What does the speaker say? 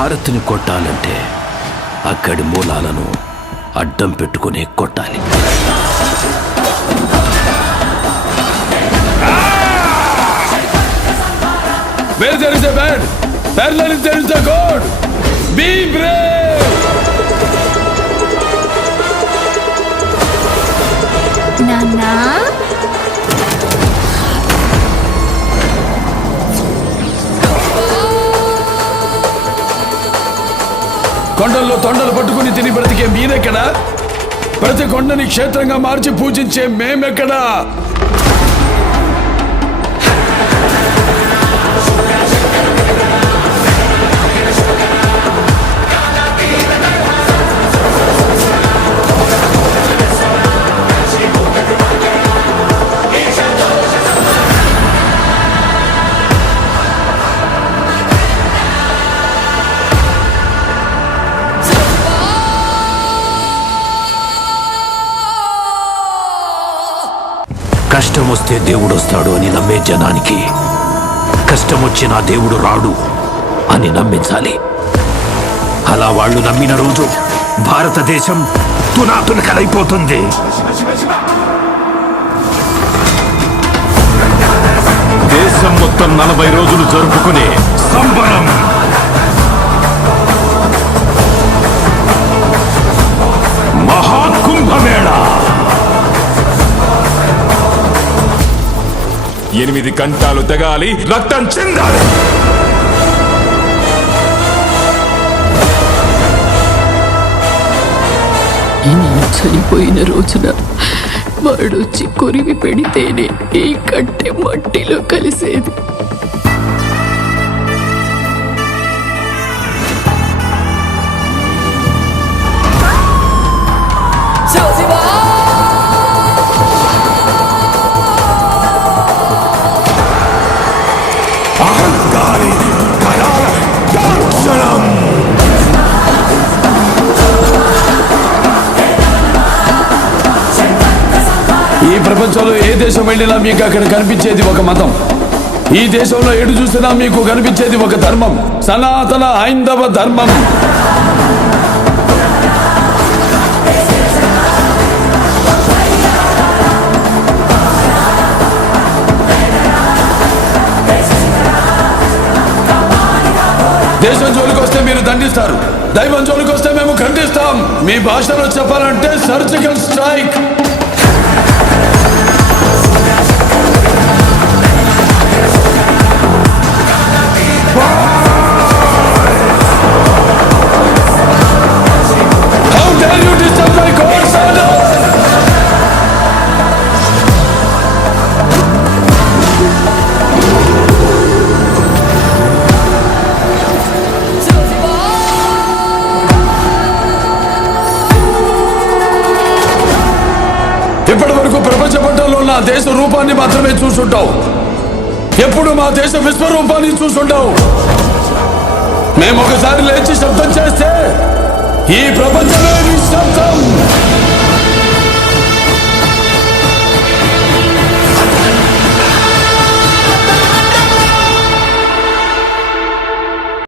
భారత్ని కొట్టాలంటే అక్కడి మూలాలను అడ్డం పెట్టుకునే కొట్టాలి. Where there is a bad, parallel there is a God. Be brave. Nana. కొండల్లో తొండలు పట్టుకుని తిని బ్రతికే మీరెక్కడా? ప్రతి కొండని క్షేత్రంగా మార్చి పూజించే మేమెక్కడా? కష్టం వస్తే దేవుడు వస్తాడు అని నమ్మే జనానికి కష్టం వచ్చినా దేవుడు రాడు అని నమ్మించాలి. అలా వాళ్ళు నమ్మిన రోజు భారతదేశం తునాతునకలైపోతుంది. దేశం మొత్తం 40 రోజులు జరుపుకునే సంబరం. మహాకుంభమేళా 8 గంటలు తెగాలి, రక్తం చెందాలి. నేను చనిపోయిన రోజున వాడొచ్చి కొరివి పెడితేనే ఈ కట్టె మట్టిలో కలిసేది. ఈ ప్రపంచంలో ఏ దేశం వెళ్ళినా మీకు అక్కడ కనిపించేది ఒక మతం. ఈ దేశంలో ఎటు చూసినా మీకు కనిపించేది ఒక ధర్మం, సనాతన హైందవ ధర్మం. దేశం జోలికి వస్తే మీరు దండిస్తారు, దైవం జోలికి వస్తే మేము ఖండిస్తాం. మీ భాషలో చెప్పాలంటే surgical strike. How dare you disturb my court's order? ఇప్పటి వరకు ప్రపంచ పటంలో నా దేశ రూపాన్ని మాత్రమే చూసుంటావు. ఎప్పుడు మా దేశ విశ్వరూపాన్ని చూసుంటావు. మేము ఒకసారి లేచి శబ్దం చేస్తే ఈ ప్రపంచమే నిశ్శబ్దం.